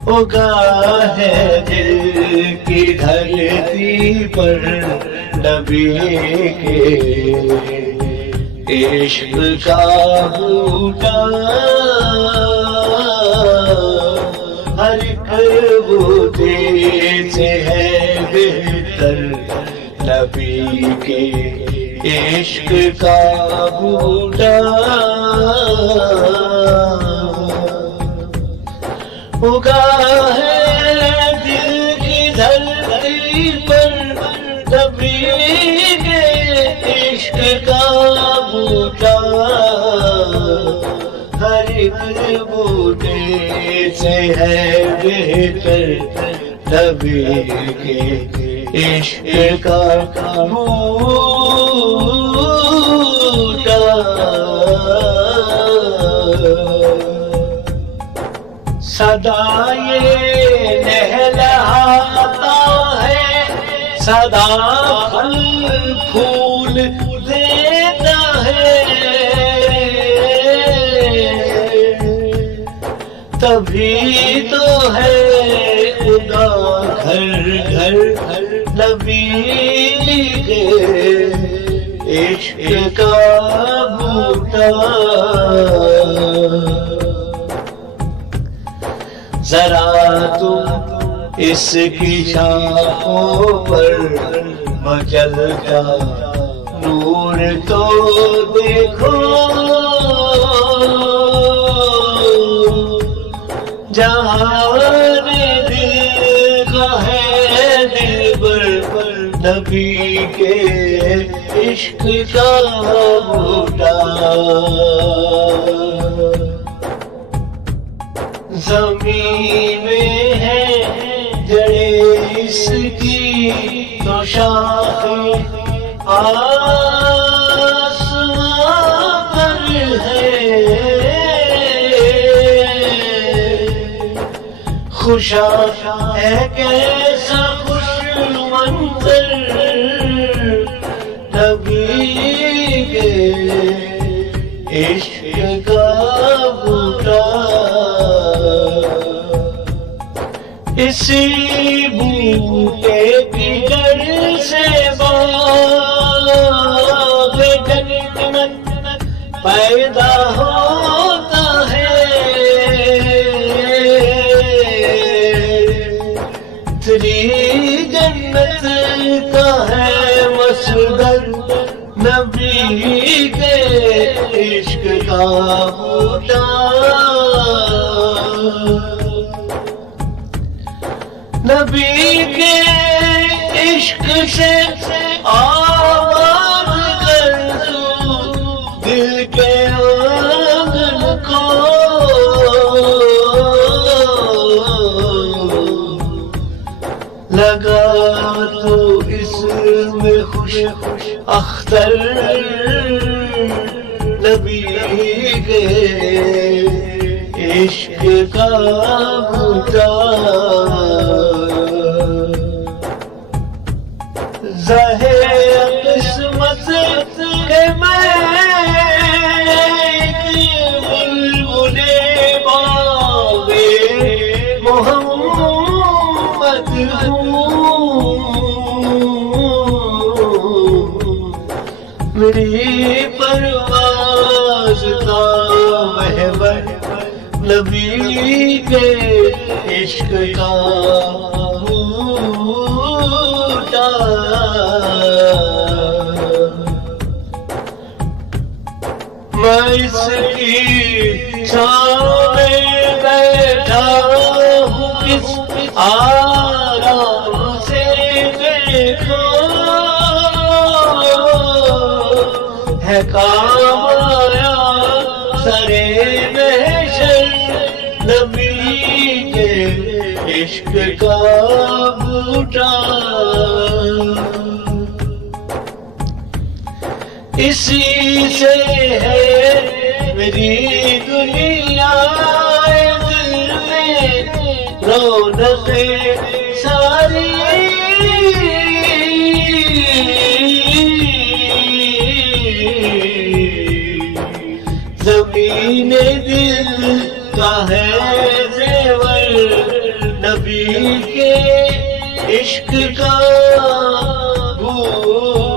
اگا ہے دل کی دھرتی پر نبی کے عشق کا بوٹا، ہر ایک بوٹے سے ہے بہتر نبی کے عشق کا بوٹا، اگا ہے دل کی دھرتی پر نبی کے عشق کا بوٹا، ہر ایک بوٹے سے ہے بہتر نبی کے عشق کا بوٹا۔ صدا یہ نہلاتا ہے، صدا پھل پھول دیتا ہے، تبھی تو ہے اگا گھر گھر نبی کے عشق کا بوٹا۔ ذرا تم اس کی شاخوں پر مچلتا نور تو دیکھو، جہان دل کا ہے دلبر نبی کے عشق کا بوٹا۔ زمین میں ہے جڑے اس کی تو شاخیں آسمان پر ہے، خوشا ہے کیسا خوش منظر نبی کے عشق کا بوٹا، اسی بوٹے کی جڑ سے باغ جنت پیدا ہوتا ہے، تیری جنت کا ہے مصدر نبی کے عشق کا بوٹا، نبی کے عشق سے آباد کر تو دل کے آنگن کو، لگا تو اس میں خوش اختر نبی کے عشق کا بوٹا، ظاہر قسمت کہ میں ایک بلبل باغ محمد ہوں، میری پرواز کا محور نبی کے عشق کا بوٹا، میں اس کی چھاؤں میں بیٹھا ہوں، کس آرام سے دیکھو، ہے کام آیا سرے محشر نبی کے عشق کا بوٹا، اسی سے ہے میری دنیا دل میں رونق ساری، زمین دل کا ہے زیور نبی کے عشق کا بھوتا